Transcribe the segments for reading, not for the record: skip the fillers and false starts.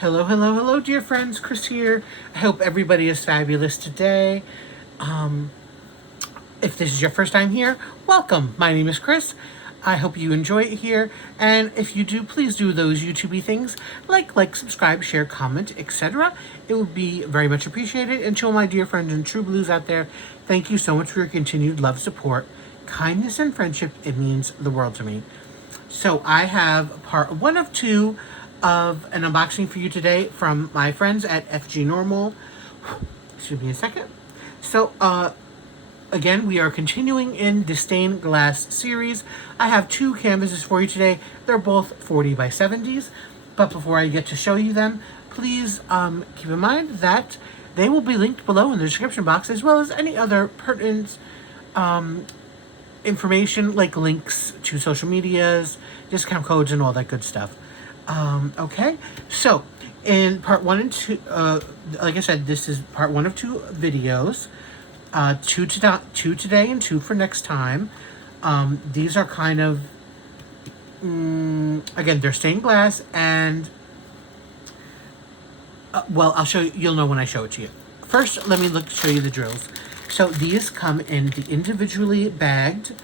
Hello, hello, hello, dear friends. Chris here. I hope everybody is fabulous today. If this is your first time here, welcome. My name is Chris. I hope you enjoy it here. And if you do, please do those YouTubey things like, subscribe, share, comment, etc. It would be very much appreciated. And to all my dear friends and true blues out there, thank you so much for your continued love, support, kindness, and friendship. It means the world to me. So I have part one of two of an unboxing for you today from my friends at FG Normal. Excuse me a second. So, again, we are continuing in the stained glass series. I have two canvases for you today. They're both 40 by 70s. But before I get to show you them, please keep in mind that they will be linked below in the description box, as well as any other pertinent information like links to social medias, discount codes, and all that good stuff. Okay, so in part one and two, like I said, this is part one of two videos. Two today and two for next time. These are kind of, again, they're stained glass, and well, I'll show you. You'll know when I show it to you. First, let me show you the drills. So these come in the individually bagged,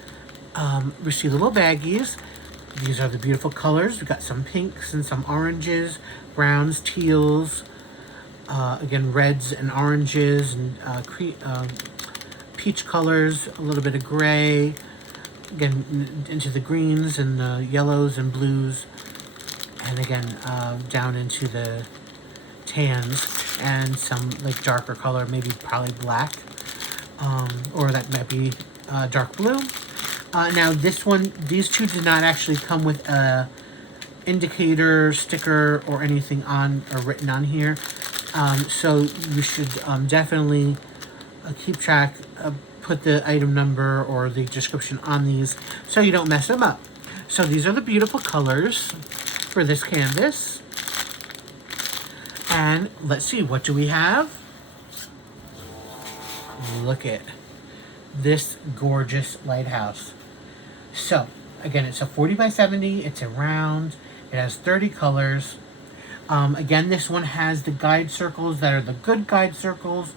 resealable baggies. These are the beautiful colors. We've got some pinks and some oranges, browns, teals, again, reds and oranges, and peach colors, a little bit of gray, again, into the greens and the yellows and blues, and again, down into the tans, and some like darker color, maybe probably black, or that might be dark blue. Now these two did not actually come with a indicator, sticker, or anything on or written on here. So you should definitely keep track, put the item number or the description on these so you don't mess them up. So these are the beautiful colors for this canvas. And let's see, what do we have? Look at this gorgeous lighthouse. So, again, it's a 40 by 70, it's a round, it has 30 colors. Again, this one has the guide circles that are the good guide circles,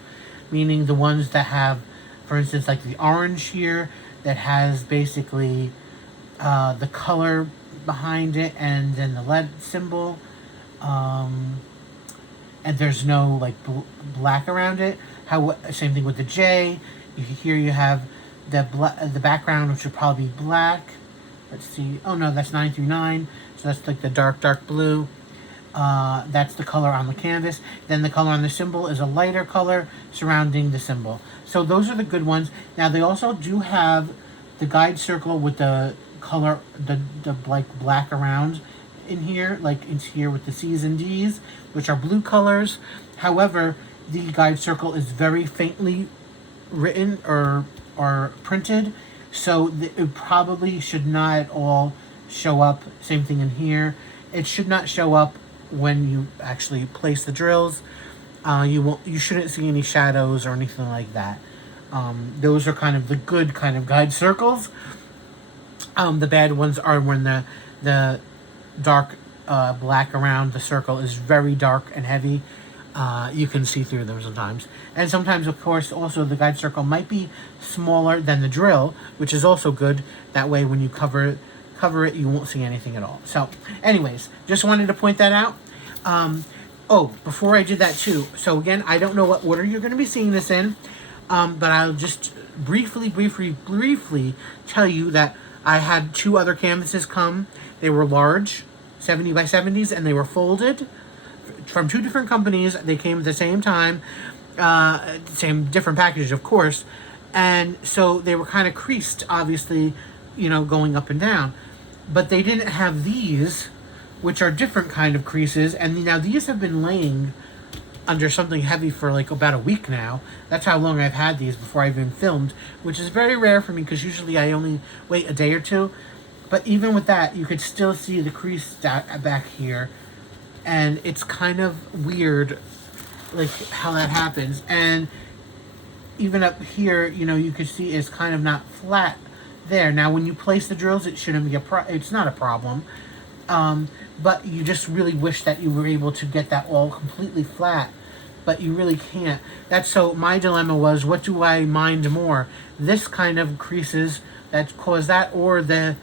meaning the ones that have, for instance, like the orange here, that has basically the color behind it and then the lead symbol. And there's no like black around it. Same thing with the J. Here you have the background, which would probably be black. Let's see. Oh no, that's 9 through 9. So that's like the dark blue. That's the color on the canvas. Then the color on the symbol is a lighter color surrounding the symbol. So those are the good ones. Now they also do have the guide circle with the color, the like black around in here, like into here with the C's and D's, which are blue colors. However, the guide circle is very faintly written or printed, so it probably should not at all show up. Same thing in here. It should not show up when you actually place the drills. You shouldn't see any shadows or anything like that. Those are kind of the good kind of guide circles. The bad ones are when the dark black around the circle is very dark and heavy. You can see through them sometimes. And sometimes, of course, also the guide circle might be smaller than the drill, which is also good. That way, when you cover it, you won't see anything at all. So, anyways, just wanted to point that out. Oh, before I did that too. So again, I don't know what order you're going to be seeing this in, but I'll just briefly tell you that I had two other canvases come. They were large, 70 by 70s, and they were folded from two different companies. They came at the same time, same different package, of course, and so they were kind of creased, obviously, going up and down. But they didn't have these, which are different kind of creases, and now these have been laying under something heavy for like about a week now. That's how long I've had these before I've even filmed, which is very rare for me because usually I only wait a day or two. But even with that, you could still see the crease back here, and it's kind of weird, like how that happens. And even up here, you could see it's kind of not flat there. Now, when you place the drills, it shouldn't be it's not a problem. But you just really wish that you were able to get that all completely flat, but you really can't. That's so my dilemma was, what do I mind more? This kind of creases that cause that, or the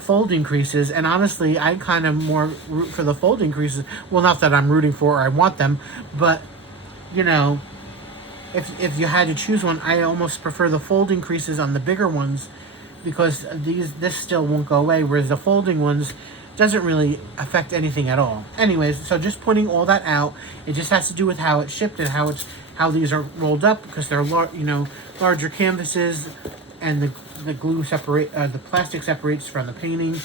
folding creases? And honestly, I kind of more root for the folding creases. Well, not that I'm rooting for or I want them, but you know, if you had to choose one, I almost prefer the folding creases on the bigger ones, because this still won't go away, whereas the folding ones doesn't really affect anything at all. Anyways, so just pointing all that out, it just has to do with how it's shipped and how these are rolled up, because they're larger canvases, and the glue the plastic separates from the painting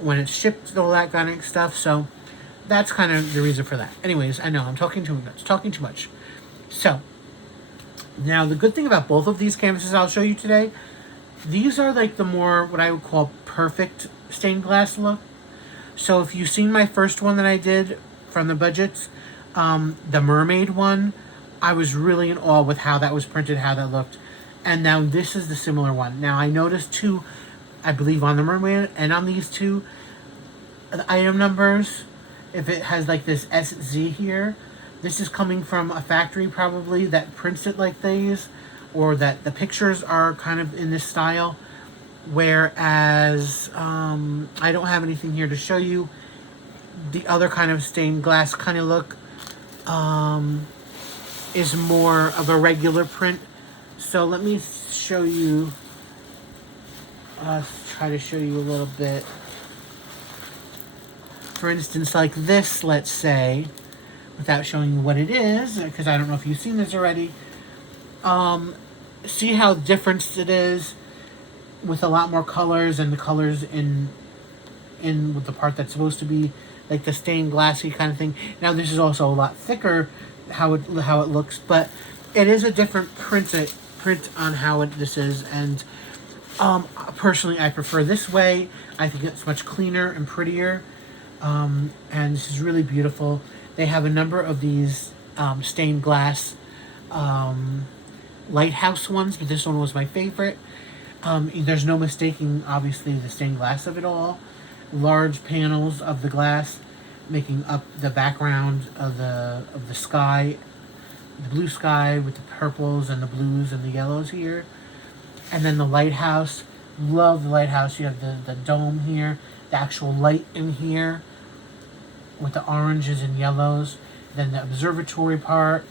when it's shipped, all that kind of stuff. So that's kind of the reason for that. Anyways, I know I'm talking too much. So now the good thing about both of these canvases I'll show you today, these are like the more what I would call perfect stained glass look. So if you've seen my first one that I did from the budgets, the mermaid one, I was really in awe with how that was printed, how that looked. And now this is the similar one. Now I noticed too, I believe on the mermaid and on these two, the item numbers, if it has like this SZ here, this is coming from a factory probably that prints it like these, or that the pictures are kind of in this style. Whereas I don't have anything here to show you. The other kind of stained glass kind of look is more of a regular print. So let me show you, try to show you a little bit. For instance, like this, let's say, without showing you what it is, because I don't know if you've seen this already. See how different it is, with a lot more colors, and the colors in with the part that's supposed to be like the stained glassy kind of thing. Now this is also a lot thicker, how it looks, but it is a different print on how this is. And personally, I prefer this way. I think it's much cleaner and prettier, and this is really beautiful. They have a number of these stained glass Lighthouse ones, but this one was my favorite. There's no mistaking, obviously, the stained glass of it all. Large panels of the glass making up the background of the sky, the blue sky with the purples and the blues and the yellows here. And then the lighthouse. Love the lighthouse. You have the dome here, the actual light in here with the oranges and yellows. Then the observatory part.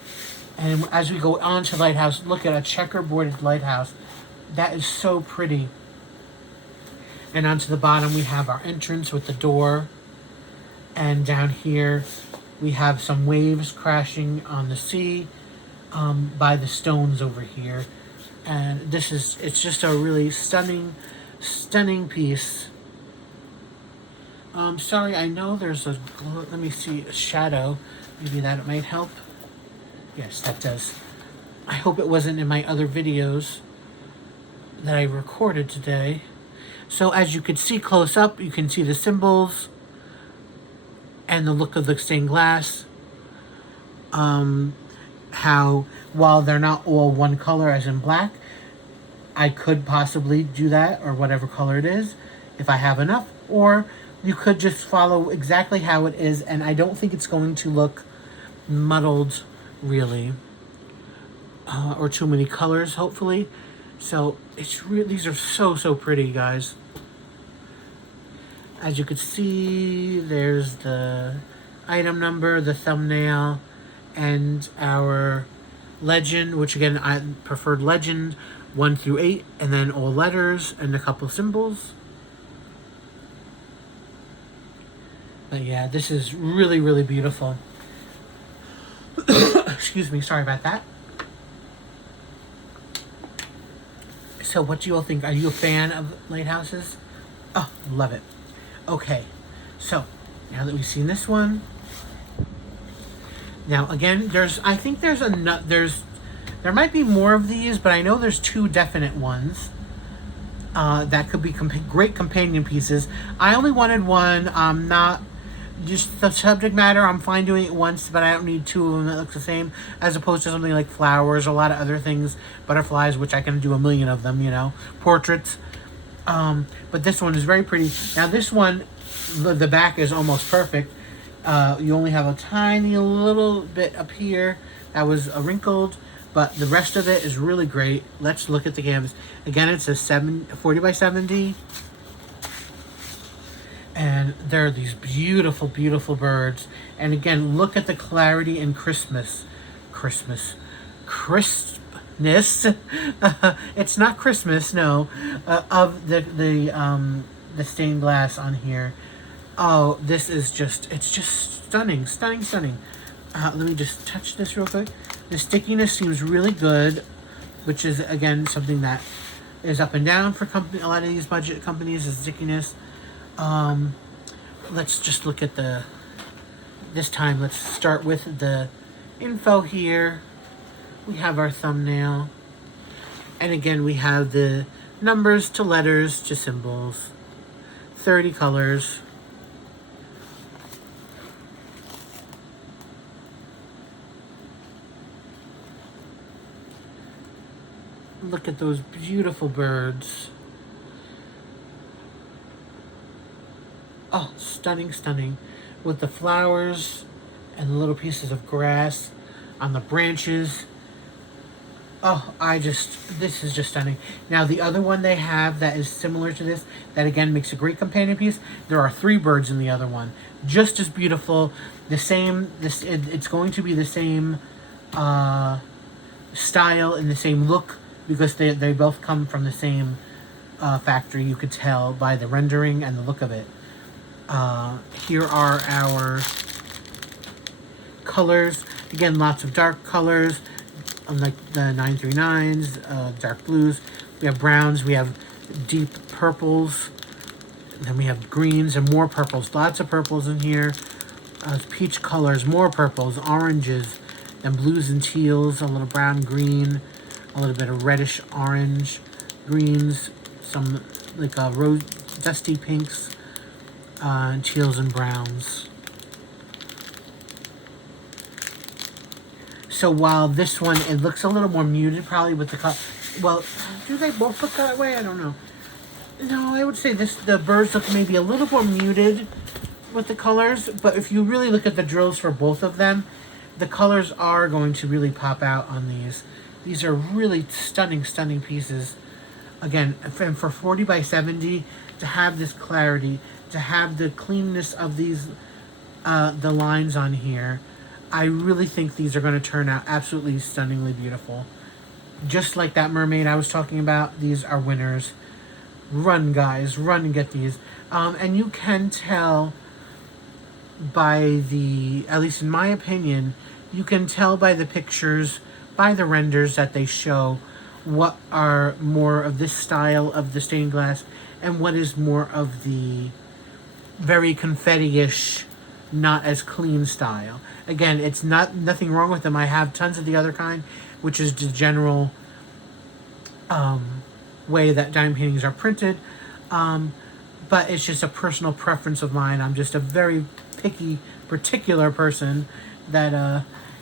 And as we go on to lighthouse, look at a checkerboarded lighthouse. That is so pretty. And onto the bottom we have our entrance with the door. And down here we have some waves crashing on the sea by the stones over here. And it's just a really stunning piece. Sorry, I know there's let me see, a shadow. Maybe that might help. Yes, that does. I hope it wasn't in my other videos that I recorded today. So as you can see close up, you can see the symbols and the look of the stained glass. How, while they're not all one color as in black, I could possibly do that, or whatever color it is, if I have enough. Or you could just follow exactly how it is, and I don't think it's going to look muddled, really. Or too many colors, hopefully. So these are so pretty, guys. As you can see, there's the item number, the thumbnail, and our legend, which again I preferred legend 1 through 8, and then all letters and a couple symbols. But yeah, this is really beautiful. Excuse me, sorry about that. So what do you all think? Are you a fan of lighthouses? Oh, love it. Okay, so now that we've seen this one, now again, there might be more of these, but I know there's 2 definite ones that could be great companion pieces. I only wanted one. Not just the subject matter. I'm fine doing it once, but I don't need 2 of them that look the same, as opposed to something like flowers, a lot of other things, butterflies, which I can do a million of them, portraits. But this one is very pretty. Now this one, The back is almost perfect. You only have a tiny little bit up here that was wrinkled, but the rest of it is really great. Let's look at the canvas. Again, it's a 40 by 70. And there are these beautiful, beautiful birds. And again, look at the clarity and crispness. Crispness. It's not Christmas, no. Of the stained glass on here. Oh, this is just, it's just stunning, stunning, stunning. Let me just touch this real quick. The stickiness seems really good, which is, again, something that is up and down for a lot of these budget companies, is stickiness. Let's just look at this time, let's start with the info here. We have our thumbnail. And again, we have the numbers to letters to symbols. 30 colors. Look at those beautiful birds. Oh, stunning, stunning. With the flowers and the little pieces of grass on the branches. Oh, this is just stunning. Now, the other one they have that is similar to this, that again makes a great companion piece, there are 3 birds in the other one. Just as beautiful. The same, it's going to be the same style and the same look, because they both come from the same factory. You could tell by the rendering and the look of it. Here are our colors. Again, lots of dark colors, unlike the 939s, dark blues. We have browns, we have deep purples, and then we have greens and more purples. Lots of purples in here. Peach colors, more purples, oranges, and blues and teals, a little brown, green, a little bit of reddish orange, greens, some like rose, dusty pinks, teals and browns. So while this one, it looks a little more muted probably with the color. Well, do they both look that way? I don't know. No, I would say the birds look maybe a little more muted with the colors, but if you really look at the drills for both of them, the colors are going to really pop out on these. These are really stunning, stunning pieces. Again, and for 40 by 70, to have this clarity, to have the cleanness of these, the lines on here, I really think these are going to turn out absolutely stunningly beautiful. Just like that mermaid I was talking about, these are winners. Run, guys, run and get these. And you can tell by at least in my opinion, you can tell by the pictures, by the renders that they show, what are more of this style of the stained glass and what is more of the very confetti-ish, not as clean style. Again, it's nothing wrong with them. I have tons of the other kind, which is the general way that diamond paintings are printed. But it's just a personal preference of mine. I'm just a very picky, particular person that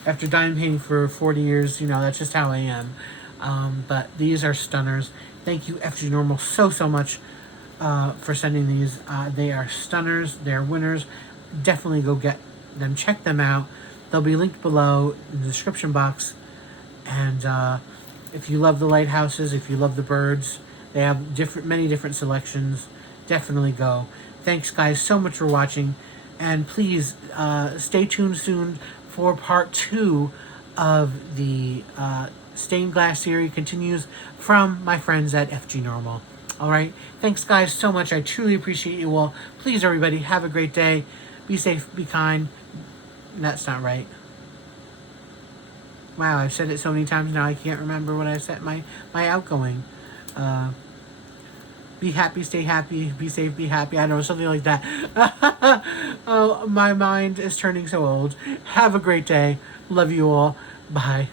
after diamond painting for 40 years, that's just how I am. But these are stunners. Thank you, FG Normal, so much for sending these. They are stunners. They're winners. Definitely go get them. Check them out. They'll be linked below in the description box. And if you love the lighthouses, if you love the birds, they have many different selections. Definitely go. Thanks, guys, so much for watching. And please stay tuned soon for part 2 of the stained glass series. Continues from my friends at FG Normal. All right. Thanks, guys, so much. I truly appreciate you all. Please, everybody, have a great day. Be safe. Be kind. That's not right. Wow, I've said it so many times now I can't remember what I set my outgoing. Be happy, stay happy, be safe, be happy. I don't know, something like that. Oh, my mind is turning so old. Have a great day. Love you all. Bye.